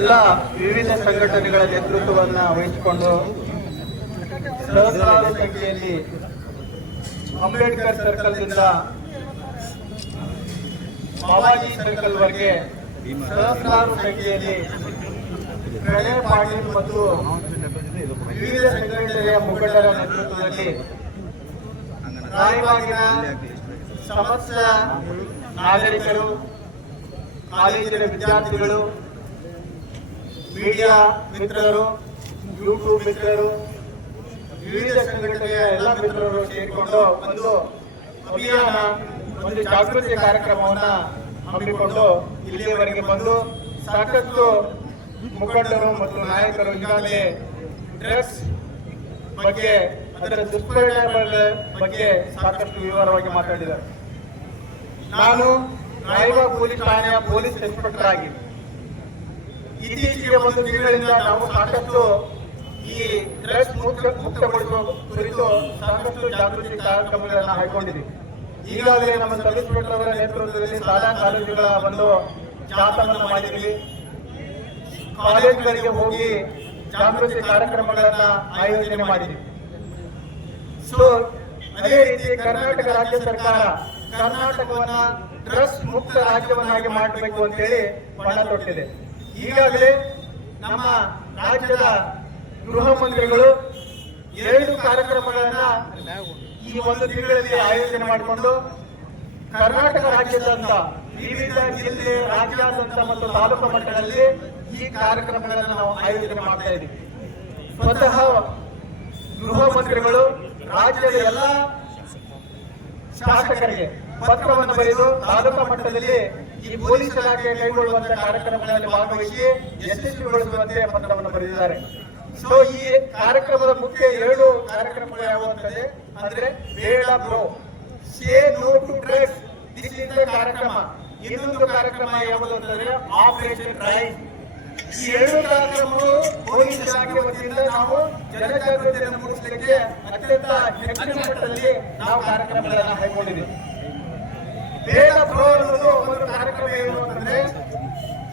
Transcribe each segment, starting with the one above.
ಎಲ್ಲ ವಿವಿಧ ಸಂಘಟನೆಗಳ ನೇತೃತ್ವವನ್ನು ವಹಿಸಿಕೊಂಡು ಸಹಸ್ರಾರು ಸಂಖ್ಯೆಯಲ್ಲಿ ಅಂಬೇಡ್ಕರ್ ಸರ್ಕಲ್ನಿಂದ ಬಾವಾಜಿ ಸರ್ಕಲ್ ವರೆಗೆ ಸಹಸ್ರಾರು ಸಂಖ್ಯೆಯಲ್ಲಿ ಪ್ರಣಯ್ ಪಾಟೀಲ್ ಮತ್ತು ವಿವಿಧ ಸಂಘಟನೆಯ ಮುಖಂಡರ ನೇತೃತ್ವದಲ್ಲಿ ರಾಯಬಾಗಿನ ಸಮಸ್ತ ನಾಗರಿಕರು, ಕಾಲೇಜಿನ ವಿದ್ಯಾರ್ಥಿಗಳು, ಮೀಡಿಯಾ ಮಿತ್ರರು, ಯೂಟ್ಯೂಬ್ ಮಿತ್ರರು, ವಿವಿಧ ಸಂಘಟನೆಯ ಎಲ್ಲ ಮಿತ್ರರು ಸೇರಿಕೊಂಡು ಒಂದು ಅಭಿಯಾನ, ಒಂದು ಜಾಗೃತಿ ಕಾರ್ಯಕ್ರಮವನ್ನು ಹಮ್ಮಿಕೊಂಡು ಇಲ್ಲಿಯವರೆಗೆ ಬಂದು ಸಾಕಷ್ಟು ಮುಖಂಡರು ಮತ್ತು ನಾಯಕರು ಈಗಾಗಲೇ ಡ್ರಗ್ಸ್ ಬಗ್ಗೆ, ಅದರ ದುಷ್ಪರಿಣಾಮಗಳ ಬಗ್ಗೆ ಸಾಕಷ್ಟು ವಿವರವಾಗಿ ಮಾತಾಡಿದ್ದಾರೆ. ನಾನು ರಾಯಬಾಗ್ ಪೊಲೀಸ್ ಠಾಣೆಯ ಪೊಲೀಸ್ ಇನ್ಸ್ಪೆಕ್ಟರ್ ಆಗಿ ಇತ್ತೀಚೆಗೆ ಒಂದು ತಿಂಗಳಿಂದ ನಾವು ಸಾಕಷ್ಟು ಈ ಡ್ರಗ್ಸ್ ಮುಕ್ತಗೊಳಿಸುವ ಕುರಿತು ಸಾಕಷ್ಟು ಜಾಗೃತಿ ಕಾರ್ಯಕ್ರಮಗಳನ್ನು ಹಾಕಿಕೊಂಡಿದ್ದೀವಿ. ಈಗಾಗಲೇ ನಮ್ಮ ಸಬ್ ಇನ್ಸ್ಪೆಕ್ಟರ್ ಅವರ ನೇತೃತ್ವದಲ್ಲಿ ಶಾಲಾ ಕಾಲೇಜುಗಳ ಒಂದು ಜಾಥಾವನ್ನು ಮಾಡಿದ್ದೀವಿ. ಕಾಲೇಜುಗಳಿಗೆ ಹೋಗಿ ಜಾಗೃತಿ ಕಾರ್ಯಕ್ರಮಗಳನ್ನ ಆಯೋಜನೆ ಮಾಡಿದ್ದೀವಿ. ಸೊ ಅದೇ ರೀತಿ ಕರ್ನಾಟಕ ರಾಜ್ಯ ಸರ್ಕಾರ ಕರ್ನಾಟಕವನ್ನ ಡ್ರಗ್ಸ್ ಮುಕ್ತ ರಾಜ್ಯವನ್ನಾಗಿ ಮಾಡಬೇಕು ಅಂತ ಹೇಳಿ ಪಣ ತೊಟ್ಟಿದೆ. ಈಗಾಗಲೇ ನಮ್ಮ ರಾಜ್ಯದ ಗೃಹ ಮಂತ್ರಿಗಳು 2 ಕಾರ್ಯಕ್ರಮಗಳನ್ನ ಈ ಒಂದು ತಿಂಗಳಲ್ಲಿ ಆಯೋಜನೆ ಮಾಡಿಕೊಂಡು ಕರ್ನಾಟಕ ರಾಜ್ಯದಂತ ವಿವಿಧ ಜಿಲ್ಲೆ, ರಾಜ್ಯಾದ್ಯಂತ ಮತ್ತು ತಾಲೂಕು ಮಟ್ಟದಲ್ಲಿ ಈ ಕಾರ್ಯಕ್ರಮಗಳನ್ನು ನಾವು ಆಯೋಜನೆ ಮಾಡ್ತಾ ಇದ್ದೀವಿ. ಸ್ವತಃ ಗೃಹ ಮಂತ್ರಿಗಳು ರಾಜ್ಯದ ಎಲ್ಲ ಶಾಸಕರಿಗೆ ಪತ್ರವನ್ನು ಬರೆದು ತಾಲೂಕು ಮಟ್ಟದಲ್ಲಿ ಈ ಪೊಲೀಸ್ ಇಲಾಖೆ ಕೈಗೊಳ್ಳುವಂತಹ ಕಾರ್ಯಕ್ರಮಗಳಲ್ಲಿ ಭಾಗವಹಿಸಿ ಯಶಸ್ವಿಗೊಳಿಸುವಂತೆ ಪತ್ರವನ್ನು ಬರೆದಿದ್ದಾರೆ. ಸೊ ಈ ಕಾರ್ಯಕ್ರಮದ ಮುಖ್ಯ 2 ಕಾರ್ಯಕ್ರಮಗಳು ಯಾವುವಂತಂದ್ರೆ ಅಂದ್ರೆ ಬೇಡ bro, say no to drugs, this is the ಕಾರ್ಯಕ್ರಮ. ಇನ್ನೊಂದು ಕಾರ್ಯಕ್ರಮ ಯಾವುದು ಅಂತಂದ್ರೆ ಆಪರೇಷನ್ ರೈಸ್. ಈ 2 ಕಾರ್ಯಕ್ರಮಗಳು ಪೊಲೀಸ್ ಇಲಾಖೆ ವತಿಯಿಂದ ನಾವು ಜನಜಾಗೃತಿಯನ್ನು ಮೂಡಿಸಲಿಕ್ಕೆ ಅತ್ಯಂತ ಹೆಚ್ಚಿನ ಮಟ್ಟದಲ್ಲಿ ನಾವು ಕಾರ್ಯಕ್ರಮಗಳನ್ನು ಕೈಗೊಂಡಿದ್ದೀವಿ. ಬೇಡ ಬ್ರೋ ಅನ್ನೋದು ಒಂದು ಕಾರ್ಯಕ್ರಮ ಏನು ಅಂತಂದ್ರೆ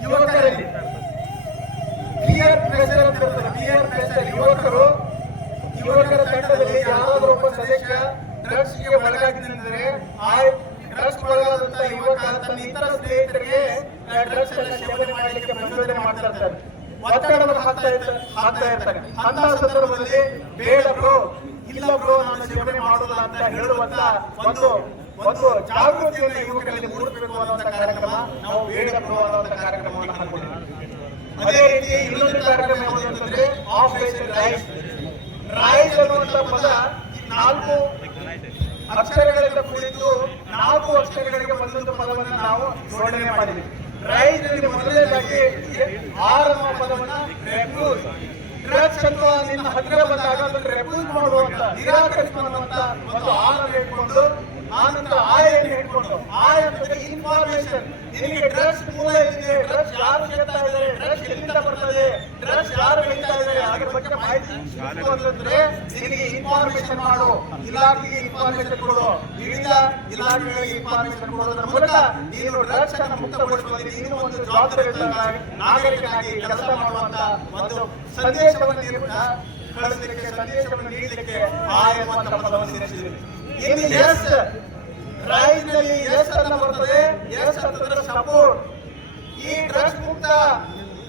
ಯುವಕರಲ್ಲಿ ಪಿಯರ್ ಪ್ರೆಷರ್ ಅಂತ ಇರ್ತದೆ. ಪಿಯರ್ ಪ್ರೆಷರ್, ಯುವಕರ ತಂಡದಲ್ಲಿ ಯಾರಾದ್ರೂ ಒಬ್ಬ ಸದಸ್ಯ ಡ್ರಗ್ಸ್ಗೆ ಒಳಗಾಗಿದ್ರೆ ಆ ಡ್ರಗ್ಸ್ ಒಳಗಾದಂತ ಯುವಕ ತನ್ನ ಇತರ ಸ್ನೇಹಿತರಿಗೆ ಡ್ರಗ್ಸ್ ಸೇವನೆ ಮಾಡಲಿಕ್ಕೆ ಪ್ರಚೋದನೆ ಮಾಡ್ತಾ ಇರ್ತಾರೆ, ಒತ್ತಡವನ್ನು ಹಾಕ್ತಾ ಇರ್ತಾರೆ. ಅಂತ ಸಂದರ್ಭದಲ್ಲಿ ಬೇಡ ಬ್ರೋ, ಇಲ್ಲ ಬ್ರೋ ನಾನು ಸೇವನೆ ಮಾಡೋದಿಲ್ಲ ಅಂತ ಹೇಳುವಂತ ಒಂದು ಜಾಗೃತಿಯನ್ನು ಯುವಕರಲ್ಲಿ ಮೂಡಿಸಬೇಕು ಅನ್ನುವಂತ ಕಾರ್ಯಕ್ರಮ ನಾವು ಬೇಡ ಬ್ರೋ ಅನ್ನುವಂತ ಕಾರ್ಯಕ್ರಮವನ್ನು ಹಾಕೊಂಡಿದ್ದೀವಿ. ಅದೇ ರೀತಿ ಇನ್ನೊಂದು ಕಾರ್ಯಕ್ರಮ ಯಾವುದು ಅಂತಂದ್ರೆ ಆಪರೇಷನ್ ರೈಸ್. ರೈಸ್ ಅನ್ನುವಂತ ಪದ 4 ಅಕ್ಷರಗಳಿಂದ ಕೂಡಿದ್ದು 4 ಅಕ್ಷರಗಳಿಗೆ ಒಂದೊಂದು ಪದವನ್ನು ನಾವು ಜೋಡಣೆ ಮಾಡಿದ್ವಿ. ರೈಸ್ ನಲ್ಲಿ ಮೊದಲನೇದಾಗಿ 6 ಅನ್ನುವ ಪದವನ್ನ ರೆಫ್ಯೂಸ್. ಡ್ರಗ್ಸ್ ಅಂತ ನಿನ್ನ ಹತ್ತಿರ ಬಂದಾಗ ಅದನ್ನು ರೆಫ್ಯೂಸ್ ಮಾಡುವಂತ, ನಿರಾಕರಿಸುವಂತ ಒಂದು ಆರನ್ನು ಇಟ್ಕೊಂಡು, ಆನಂತರ ಆಯನ್ನು ಇಟ್ಕೊಂಡು, ಅಂತಂದ್ರೆ ಇನ್ಫಾರ್ಮೇಶನ್, ನಿನಗೆ ಡ್ರಗ್ಸ್ ಮೂಲ ಎಲ್ಲಿದೆ, ಡ್ರಗ್ಸ್ ಯಾರು ಸೇರ್ತಾ ಇದ್ದಾರೆ, ಡ್ರಗ್ಸ್ ಎಲ್ಲಿಂದ ಬರ್ತದೆ, ಡ್ರಗ್ಸ್ ಯಾರು ಬೆಳೀತಾ ಇದ್ದಾರೆ, ಅದರ ಬಗ್ಗೆ ಮಾಹಿತಿ ಅಂತಂದ್ರೆ ನಿನಗೆ ಇನ್ಫಾರ್ಮೇಶನ್ ಮಾಡು, ಇಲಾಖೆಗೆ ಇನ್ಫಾರ್ಮೇಶನ್ ಕೊಡು, ವಿವಿಧ ಇಲಾಖೆಗಳಿಗೆ ಇನ್ಫಾರ್ಮೇಶನ್ ಕೊಡೋದ್ರ ಮೂಲಕ ನೀನು ಡ್ರಗ್ಸ್ ಅನ್ನು ಮುಕ್ತಗೊಳಿಸುವಲ್ಲಿ ನೀನು ಒಂದು ಜವಾಬ್ದಾರಿ ನಾಗರಿಕನಾಗಿ ಕೆಲಸ ಮಾಡುವಂತ ಒಂದು ಸಂದೇಶವನ್ನು ಕಳಿಸಲಿಕ್ಕೆ, ಸಂದೇಶವನ್ನು ನೀಡಲಿಕ್ಕೆ ಆ ಎಂಬಂತ ಪದವನ್ನು ಸೇರಿಸಿದ್ದೀವಿ. ಇನ್ನು ಎಸ್ ರೈಸ್ ನಲ್ಲಿ ಎಸ್ ಅನ್ನ ಬರ್ತದೆ. ಎಸ್ ಅಂತಂದ್ರೆ ಸಪೋರ್ಟ್. ಈ ಡ್ರಗ್ಸ್ ಮುಕ್ತ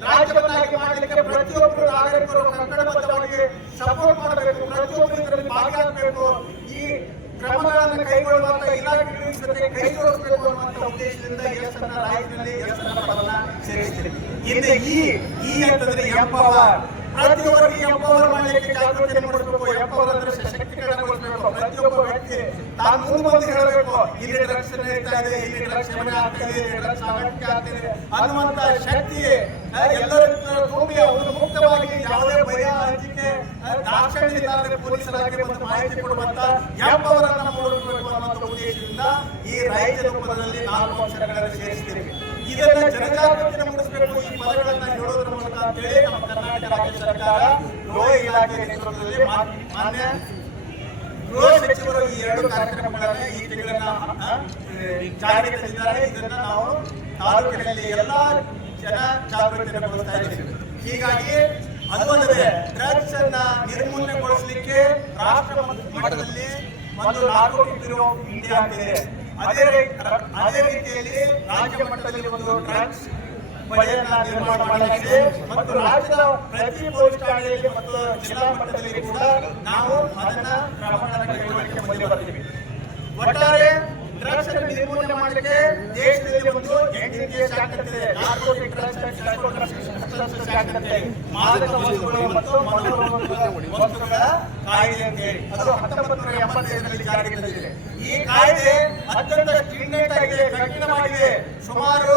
ರಾಜ್ಯವನ್ನಾಗಿ ಮಾಡಲಿಕ್ಕೆ ಪ್ರತಿಯೊಬ್ಬರು ನಾಗರಿಕರು ಕಂಕಣಬದ್ಧವಾಗಿ ಸಪೋರ್ಟ್ ಮಾಡಬೇಕು, ಪ್ರತಿಯೊಬ್ಬರು ಇದರಲ್ಲಿ ಭಾಗಿಯಾಗಬೇಕು, ಈ ಕ್ರಮಗಳನ್ನು ಕೈಗೊಳ್ಳುವಂತ ಇಲಾಖೆಗಳ ಜೊತೆ ಕೈ ಜೋಡಿಸಬೇಕು ಅನ್ನುವಂತ ಉದ್ದೇಶದಿಂದ ಎಸ್ ಅನ್ನ ರೈಸ್ ನಲ್ಲಿ ಎಸ್ ಅನ್ನ ಪದವನ್ನು ಸೇರಿಸಿದೆ. ಇನ್ನು ಈ ಅಂತಂದ್ರೆ ಎಂಪವರ್. ಪ್ರತಿಯೊಬ್ಬರಿಗೆ ಎಂಪವರ್ ಮಾಡಲಿಕ್ಕೆ ಜಾಗೃತಿ ಮೂಡಿಸಬೇಕು. ಎಂಪವರ್ ಅಂದ್ರೆ ಸಶಕ್ತೀಕರಣಗೊಳಿಸಬೇಕು. ಪ್ರತಿಯೊಬ್ಬ ವ್ಯಕ್ತಿ ತಾನು ಮುಂದೆ ಬಂದು ಹೇಳಬೇಕು, ಇಲ್ಲಿ ಡ್ರಗ್ಸ್ ನಡೀತಾ ಇದೆ, ಇಲ್ಲಿ ಡ್ರಗ್ಸ್ ಸೇವನೆ ಆಗ್ತಿದೆ, ಡ್ರಗ್ಸ್ ಅಗತ್ಯ ಆಗ್ತಿದೆ ಅನ್ನುವಂತ ಶಕ್ತಿ ಎಲ್ಲರ ತುಂಬಿ ಅವರು ಮುಕ್ತವಾಗಿ ಯಾವುದೇ ಭಯ, ಅಂಜಿಕೆ, ದಾಕ್ಷಣ್ಯ ಇಲ್ಲಾಂದ್ರೆ ಪೊಲೀಸ್ ಇಲಾಖೆ ಮತ್ತು ಮಾಹಿತಿ ಕೊಡುವಂತ ಎಂಪವರ್ ಅನ್ನು ಮೂಡಿಸಬೇಕು ಅನ್ನುವಂತ ಉದ್ದೇಶದಿಂದ ಈ ರೈಸ್ ರೂಪದಲ್ಲಿ 4 ಅಕ್ಷರಗಳನ್ನು ಸೇರಿಸಿದ್ದೀವಿ. ಇದನ್ನ ಜನಜಾಗೃತಿ ಮೂಡಿಸಬೇಕು ಈ ಪದಗಳನ್ನ ಹೇಳೋದ್ರ ಮೂಲಕ ಅಂತೇಳಿ ನಮ್ಮ ಕರ್ನಾಟಕ ರಾಜ್ಯ ಸರ್ಕಾರ ಗೃಹ ಇಲಾಖೆ ನೇತೃತ್ವದಲ್ಲಿ ಮಾನ್ಯ ಗೃಹ ಸಚಿವರು ಈ 2 ಕಾರ್ಯಕ್ರಮಗಳನ್ನ ಈ ತಿಂಗಳನ್ನ ಜಾರಿಗೆ ತಂದಿದ್ದಾರೆ. ಇದನ್ನ ನಾವು ತಾಲೂಕಿನಲ್ಲಿ ಎಲ್ಲಾ ಜನ ಜಾಗೃತಿಯನ್ನು ಗೊತ್ತಾ ಇದ್ದೀವಿ. ಹೀಗಾಗಿ ಅದು ಅಲ್ಲದೆ ಡ್ರಗ್ಸ್ ಅನ್ನ ನಿರ್ಮೂಲನೆಗೊಳಿಸಲಿಕ್ಕೆ ರಾಷ್ಟ್ರ ಮಟ್ಟದಲ್ಲಿ ಒಂದು ನಾರ್ಕೋಟಿಕ್ ಬ್ಯೂರೋ ಇಂಡಿಯಾ ಅಂತಿದೆ. ಅದೇ ರೀತಿಯಲ್ಲಿ ರಾಜ್ಯ ಮಟ್ಟದಲ್ಲಿ ಒಂದು ಡ್ರಗ್ಸ್ ಪಡೆಯನ್ನ ನಿರ್ಮಾಣ ಮಾಡಲಾಗಿದೆ ಮತ್ತು ರಾಜ್ಯದ ಪ್ರತಿ ಪೊಲೀಸ್ ಠಾಣೆಯಲ್ಲಿ ಮತ್ತು ಜಿಲ್ಲಾ ಮಟ್ಟದಲ್ಲಿ ಕೂಡ ನಾವು ಅದನ್ನ ಕ್ರಮಗಳನ್ನು ಕೈಗೊಳ್ಳಲಿಕ್ಕೆ ಮುಂದೆ ಬರ್ತೀವಿ. ಒಟ್ಟಾರೆ ಡ್ರಗ್ಸ್ ಅನ್ನು ನಿರ್ಮೂಲನೆ ಮಾಡಲಿಕ್ಕೆ ದೇಶದಲ್ಲಿ ಒಂದು NDPS ಆಕ್ಟ್ ಅಂತಿದೆ, ನಾರ್ಕೋಟಿಕ್ ಡ್ರಗ್ಸ್ ಅಂಡ್ ಸೈಕೋಟ್ರಾಪಿಕ್ ಆಕ್ಟ್ ಅಂತಿದೆ, ಮಾದಕ ವಸ್ತುಗಳು ಮತ್ತು ಮನೋರೋಗ ವಸ್ತುಗಳ ಕಾಯ್ದೆ ಅಂತ ಹೇಳಿ. ಅದು 1985ರಲ್ಲಿ ಜಾರಿಗೆ ತಂದಿದೆ. ಈ ಕಾಯ್ದೆ ಅತ್ಯಂತ ಸ್ಟ್ರಿಂಜೆಂಟ್ ಆಗಿದೆ, ಕಠಿಣವಾಗಿದೆ. ಸುಮಾರು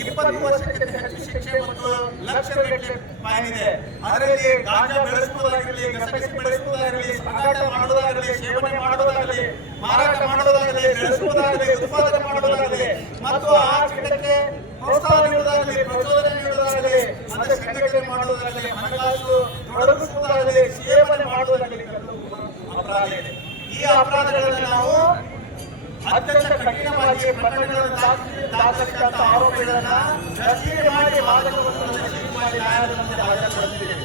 20 ವರ್ಷಕ್ಕಿಂತ ಹೆಚ್ಚು ಶಿಕ್ಷೆ ಮತ್ತು ಲಕ್ಷಗಟ್ಟಲೆ ಫೈನ್ ಇದೆ. ಅದರಲ್ಲಿ ಗಾಂಜಾ ಬೆಳೆಸುವುದಾಗಲಿ, ಗಸಗಸೆ ಬೆಳೆಸುವುದಾಗಲಿ, ಸಾಗಾಟ ಮಾಡುವುದಾಗಲಿ, ಸೇವನೆ ಮಾಡುವುದಾಗಲಿ, ಮಾರಾಟ ಮಾಡುವುದಾಗಲಿ, ಬೆಳೆಸುವುದಾಗಲಿ, ಉತ್ಪಾದನೆ ಮಾಡುವುದಾಗಲಿ ಮತ್ತು ಆ ಚಟಕ್ಕೆ ಪ್ರೋತ್ಸಾಹ ನೀಡುವುದಾಗಲಿ, ಪ್ರಚೋದನೆ ನೀಡುವುದಾಗಲಿ, ಮತ್ತೆ ಸಂಘಟನೆ ಮಾಡುವುದಾಗಲಿ, ಹಣಕಾಸು ತೊಡಗಿಸುವುದಾಗಲಿ, ಸೇವನೆ ಮಾಡುವುದಾಗಲಿ ಅಪರಾಧ ಇದೆ. ಈ ಅಪರಾಧಗಳನ್ನು ನಾವು ಅತ್ಯಂತ ಕಠಿಣವಾಗಿ ಪ್ರಕರಣಗಳನ್ನು ದಾಖಲಿಸಿದಂತ ಆರೋಪಿಗಳನ್ನ ಜಸ್ಟಿಸ್ ಮಾಡಿ ಮಾದಕ ವಸ್ತುಗಳನ್ನು ಸೀಲ್ ಮಾಡಿ ನ್ಯಾಯಾಲಯದ ಹಾಜರುಪಡಿಸಿದ್ದೇವೆ.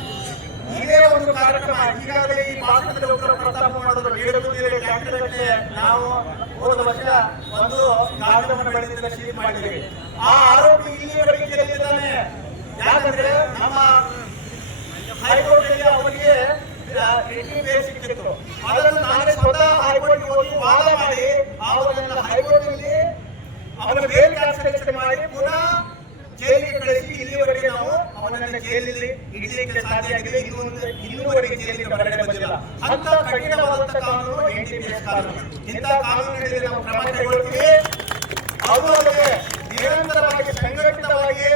ಇದೇ ಒಂದು ಕಾರ್ಯಕ್ರಮ ಈಗಾಗಲೇ ಈ ಭಾಷಣದಲ್ಲಿ ಒಬ್ಬರು ಪ್ರಸ್ತಾಪ ಮಾಡೋದು ನೀಡುವುದಿಲ್ಲ. ಕ್ಯಾಂಟೀನ್ಗೆ ನಾವು ಹೋದ ವರ್ಷ ಒಂದು ಕಾಗದವನ್ನು ಬೆಳೆದಿದ್ದ ಸೀಲ್ ಮಾಡಿದ್ದೀವಿ. ಆ ಆರೋಪಿ ಇಲ್ಲಿಯವರೆಗೆ ಜೈಲಿದ್ದಾನೆ. ಯಾಕಂದ್ರೆ ನಮ್ಮ ಹೈಕೋರ್ಟ್ ಅಲ್ಲಿ ಅವರಿಗೆ ಸಿಕ್ಕಿತ್ತು. ಅದನ್ನು ನಾನೇ ಸ್ವತಃ ಹೈಕೋರ್ಟ್ ಹೋಗಿ ವಾದ ಮಾಡಿ ಅವರನ್ನ ಹೈಕೋರ್ಟ್ ಅಲ್ಲಿ ಅವರ ಬೇಲ್ ಕ್ಯಾನ್ಸಲೇಷನ್ ಮಾಡಿ ಪುನಃ ಜೈಲಿಗೆ ಕಳಿಸಿ ಇಲ್ಲಿವರೆಗೆ ನಾವು ಅವನನ್ನ ಜೈಲಿನಲ್ಲಿ ಇಡಲಿಕ್ಕೆ ಸಾಧ್ಯ ಆಗಿದೆ. ಇನ್ನೂವರೆಗೆ ಜೈಲಿಗೆ ಹೊರಗಡೆ ಬಂದಿಲ್ಲ. ಅಂತ ಕಠಿಣವಾದಂತ ಕಾನೂನು NDPS ಕಾನೂನು. ಇಂಥ ಕಾನೂನಿನಲ್ಲಿ ನಾವು ಕ್ರಮ ಕೈಗೊಳ್ತೀವಿ. ಅದು ಅಲ್ಲದೆ ನಿರಂತರವಾಗಿ ಸಂಘಟಿತವಾಗಿ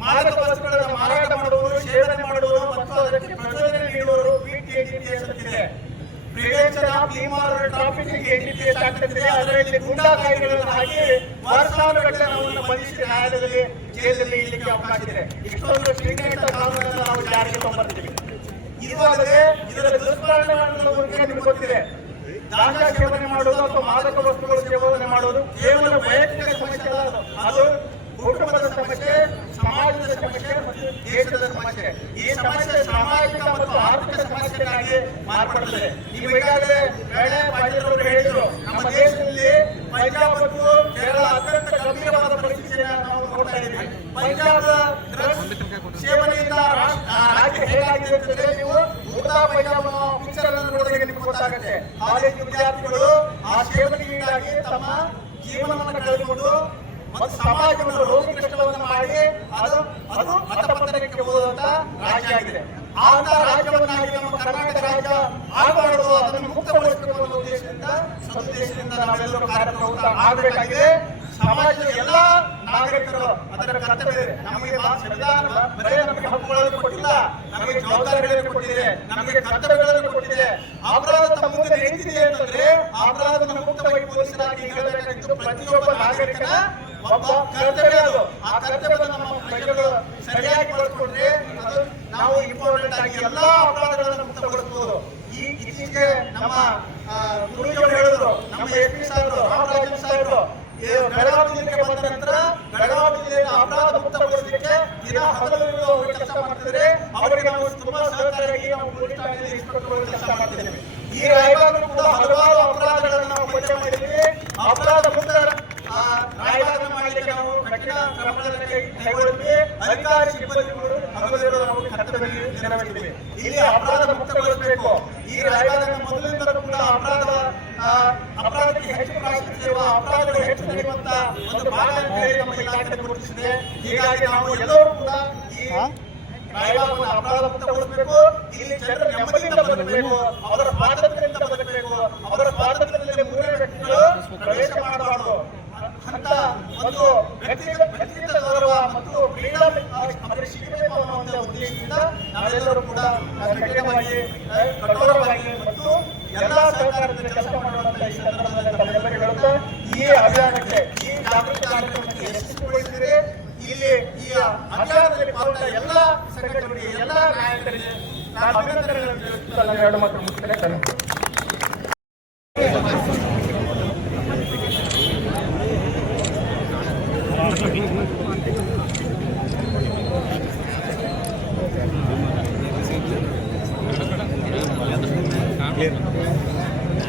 ಮಾದಕ ವಸ್ತುಗಳನ್ನು ಮಾರಾಟ ಮಾಡುವವರು, ಸೇವನೆ ಮಾಡುವವರು ಮತ್ತು ಅದಕ್ಕೆ ಪ್ರಚೋದನೆ ನೀಡುವವರು NDPS ಅಂತಿದೆ. Prevention of immoral trafficking NDPS act ಅಂತಿದೆ. ಅದರಲ್ಲಿ ಗುಂಡಾ ಕಾಯ್ದೆಗಳನ್ನು ಹಾಕಿ ವರ್ಷಾನುಗಟ್ಟಲೆ ನಾವು ಬಂಧಿಸಿ ನ್ಯಾಯಾಲಯದಲ್ಲಿ ಜೈಲಲ್ಲಿ ಇಡಲಿಕ್ಕೆ ಅವಕಾಶ ಇದೆ. ಇಷ್ಟೊಂದು ಸ್ಟ್ರಿಂಜೆಂಟ್ ಕಾನೂನನ್ನು ನಾವು ಜಾರಿಗೆ ತಂದಿರ್ತೀವಿ. ಇದು ಅಲ್ಲದೆ ಇದರ ದುಷ್ಪರಿಣಾಮಗಳ ಬಗ್ಗೆ ನಿಮ್ಗೆ ಗೊತ್ತಿದೆ. ಗಾಂಜಾ ಸೇವನೆ ಮಾಡುವುದು ಅಥವಾ ಮಾದಕ ವಸ್ತುಗಳು ಸೇವನೆ ಮಾಡುವುದು ಕೇವಲ ವೈಯಕ್ತಿಕ ಸಮಸ್ಯೆ ಅಲ್ಲ, ಅದು ಕುಟುಂಬದ ಸಮಸ್ಯೆ, ಸಮಾಜದ ಸಮಸ್ಯೆ ಮತ್ತು ದೇಶದ ಸಮಸ್ಯೆ. ಈ ಸಮಸ್ಯೆ ಸಾಮಾಜಿಕ ಮತ್ತು ಆರ್ಥಿಕ ಸಮಸ್ಯೆಯಾಗಿ ಮಾರ್ಪಡುತ್ತದೆ. ನೀವು ಈಗಾಗಲೇ ಪಾಟೀಲ್ ಹೇಳಿದ್ರು, ನಮ್ಮ ದೇಶದಲ್ಲಿ ಪಂಜಾಬ್ ಮತ್ತು ಕೇರಳ ಅತ್ಯಂತ ಗಂಭೀರವಾದ ಪರಿಸ್ಥಿತಿಯನ್ನು ನಾವು ನೋಡ್ತಾ ಇದ್ದೀವಿ. ಪಂಜಾಬ್ ಡ್ರಗ್ಸ್ ಸೇವನೆಯಿಂದ ರಾಜ್ಯ ಹೇಗಾಗಿದೆ ಅಂತಂದ್ರೆ ನೀವು ಉತ್ತರ ಪಂಜಾಬ್ ಪಿಕ್ಚರ್ ಅನ್ನು ನೋಡಿದಾಗ ನಿಮ್ಗೆ ಗೊತ್ತಾಗುತ್ತೆ. ಕಾಲೇಜು ವಿದ್ಯಾರ್ಥಿಗಳು ಆ ಸೇವನೆಯಿಂದಾಗಿ ತಮ್ಮ ಜೀವನವನ್ನು ಕಳೆದುಕೊಂಡು ಮತ್ತು ಸಮಾಜವನ್ನು ರೋಗಗ್ರಸ್ತವನ್ನು ಮಾಡಿ ಅದು ಮತಪತ್ರಕ್ಕೆ ಹೋದಂತ ರಾಜ್ಯ ಆಗಿದೆ. ಅಂತ ರಾಜ್ಯವನ್ನಾಗಿ ನಮ್ಮ ಕರ್ನಾಟಕ ರಾಜ್ಯ ಆಗಬಾರದು, ಅದನ್ನು ಮುಕ್ತಗೊಳಿಸಬೇಕು ಅನ್ನೋ ಉದ್ದೇಶದಿಂದ ಸದುದ್ದೇಶದಿಂದ ನಾವೆಲ್ಲರೂ ಕಾರ್ಯಕ್ರಮ ಆಗಬೇಕಾಗಿದೆ. ಸಮಾಜದ ಎಲ್ಲಾ ನಾಗರಿಕರು ಅದರ ಕರ್ತವ್ಯ ಇದೆ. ನಮಗೆ ಸಂವಿಧಾನ ಬರೇ ನಮಗೆ ಹಕ್ಕುಗಳನ್ನು ಕೊಟ್ಟಿಲ್ಲ, ನಮಗೆ ಜವಾಬ್ದಾರಿಗಳನ್ನು ಕೊಟ್ಟಿದೆ, ನಮಗೆ ಕರ್ತವ್ಯಗಳನ್ನು ಕೊಟ್ಟಿದೆ. ಅಪರಾಧ ತಮ್ಮ ಮುಂದೆ ನಿಂತಿದೆ ಅಂತಂದ್ರೆ ಅಪರಾಧವನ್ನು ಮುಕ್ತವಾಗಿ ಪೊಲೀಸರಾಗಿ ಹೇಳಬೇಕಾಗಿದ್ದು ಪ್ರತಿಯೊಬ್ಬ ನಾಗರಿಕನ ಒಬ್ಬ ಕರ್ತವ್ಯ. ಅದು ಆ ಕರ್ತವ್ಯವನ್ನು ನಮ್ಮ ಪ್ರಜೆಗಳು ಸರಿಯಾಗಿ ಬಳಸಿಕೊಂಡ್ರೆ ಅದು ನಾವು ಇಂಪಾರ್ಟೆಂಟ್ ಆಗಿ ಎಲ್ಲಾ ಅಪರಾಧಗಳನ್ನು ಮುಕ್ತಗೊಳಿಸಬಹುದು. ಇತ್ತೀಚೆಗೆ ನಮ್ಮ ಗುರುಜಿಯವರು ಹೇಳಿದ್ರು, ನಮ್ಮ SP ಸಾಹೇಬರು, ರಾಮರಾಜನ್ ಸಾಹೇಬರು ಬೆಳಗಾವಿ ಜಿಲ್ಲೆಗೆ ಬಂದ ನಂತರ ಬೆಳಗಾವಿ ಜಿಲ್ಲೆಯನ್ನು ಅಪರಾಧ ಮುಕ್ತಗೊಳಿಸಲಿಕ್ಕೆ ದಿನ ಹಗಲು ಕೆಲಸ ಮಾಡ್ತಿದ್ರೆ ಅವರಿಗೆ ನಾವು ತುಂಬಾ ಸಹಕಾರಿಯಾಗಿ ನಾವು ಪೊಲೀಸ್ ಠಾಣೆಯಲ್ಲಿ ಇನ್ಸ್ಪೆಕ್ಟರ್ ಕೆಲಸ ಮಾಡ್ತಿದ್ದೇವೆ. ಈ ರಾಯಬಾಗಲು ಕೂಡ ಹಲವಾರು ಅಪರಾಧಗಳನ್ನು ನಾವು ಪತ್ತೆ ಮಾಡಿದ್ದೀವಿ. ಅಪರಾಧ ಮುಕ್ತ ರಾಯಬಾಗ ಮಾಡಲಿಕ್ಕೆ ನಾವು ಕಠಿಣ ಕ್ರಮಗಳನ್ನು ಕೈಗೊಳ್ಳುತ್ತೀವಿ. ಅಧಿಕಾರಿ ಸಿಬ್ಬಂದಿಗಳು ಹಗಲಿರುವುದು ನಾವು ಕರ್ತವ್ಯ ನೆರವೇರಿದ್ದೇವೆ. ಇಲ್ಲಿ ಅಪರಾಧ ಮುಕ್ತಗೊಳಿಸಬೇಕು. ಈ ರಾಯಬಾಗ ಮೊದಲಿನಿಂದಲೂ ಕೂಡ ಅಪರಾಧಕ್ಕೆ ಹೆಚ್ಚು ಪ್ರಾಶಸ್ತ್ಯ ಇರುವ, ಅಪರಾಧಗಳು ಹೆಚ್ಚು ನಡೆಯುವಂತ ಒಂದು ಭಾಗ ಅಂತ ಹೇಳಿ ನಮ್ಮ ಇಲಾಖೆ ಗುರುತಿಸಿದೆ. ಹೀಗಾಗಿ ನಾವು ಎಲ್ಲರೂ ಕೂಡ ಈ ರಾಯಬಾಗವನ್ನು ಅಪರಾಧ ಮುಕ್ತಗೊಳಿಸಬೇಕು. ಇಲ್ಲಿ ಜನರು ನೆಮ್ಮದಿಯಿಂದ ಬದುಕಬೇಕು, ಅವರ ಸ್ವಾತಂತ್ರ್ಯದಿಂದ ಬದುಕಬೇಕು. ಅವರ ಸ್ವಾತಂತ್ರ್ಯದಲ್ಲಿ ಮೂರನೇ ವ್ಯಕ್ತಿಗಳು ಪ್ರವೇಶ ಮಾಡಬಾರದು ಅಂತ ಒಂದು ವ್ಯಕ್ತಿಗತ ಗೌರವ ಮತ್ತು ಫ್ರೀಡಮ್ ಅವರಿಗೆ ಸಿಗಬೇಕು ಅನ್ನೋ ಒಂದು ಉದ್ದೇಶದಿಂದ ನಾವೆಲ್ಲರೂ ಕೂಡ ಕಠಿಣವಾಗಿ ಕಠೋರವಾಗಿ ಮತ್ತು ಎಲ್ಲಾ ಸಹಕಾರದಲ್ಲಿ ಕೆಲಸ ಮಾಡುವಂತ ಈ ಸಂದರ್ಭದಲ್ಲಿ ತಮ್ಮೆಲ್ಲರಿಗೂ ಹೇಳುತ್ತಾ ಈ ಅಭಿಯಾನಕ್ಕೆ, ಈ ಜಾಗೃತಿ ಕಾರ್ಯಕ್ರಮಕ್ಕೆ ಯಶಸ್ವಿಗೊಳಿಸಿದರೆ ಇಲ್ಲಿ ಈ ಅಭಿಯಾನದಲ್ಲಿ ಪಾಲ್ಗೊಂಡ ಎಲ್ಲಾ ಸಂಘಟನೆಗಳಿಗೆ, ಎಲ್ಲಾ ನಾಯಕರಿಗೆ ನಾನು ಅಭಿನಂದನೆಗಳನ್ನು ತಿಳಿಸುತ್ತಾ ಎರಡು ಮಾತು ಮುಗಿಸ್ತೇನೆ.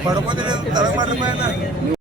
ಪಡ್ಕೋದಿಲ್ಲ ತಳಗ್ ಮಾಡ್ರಿ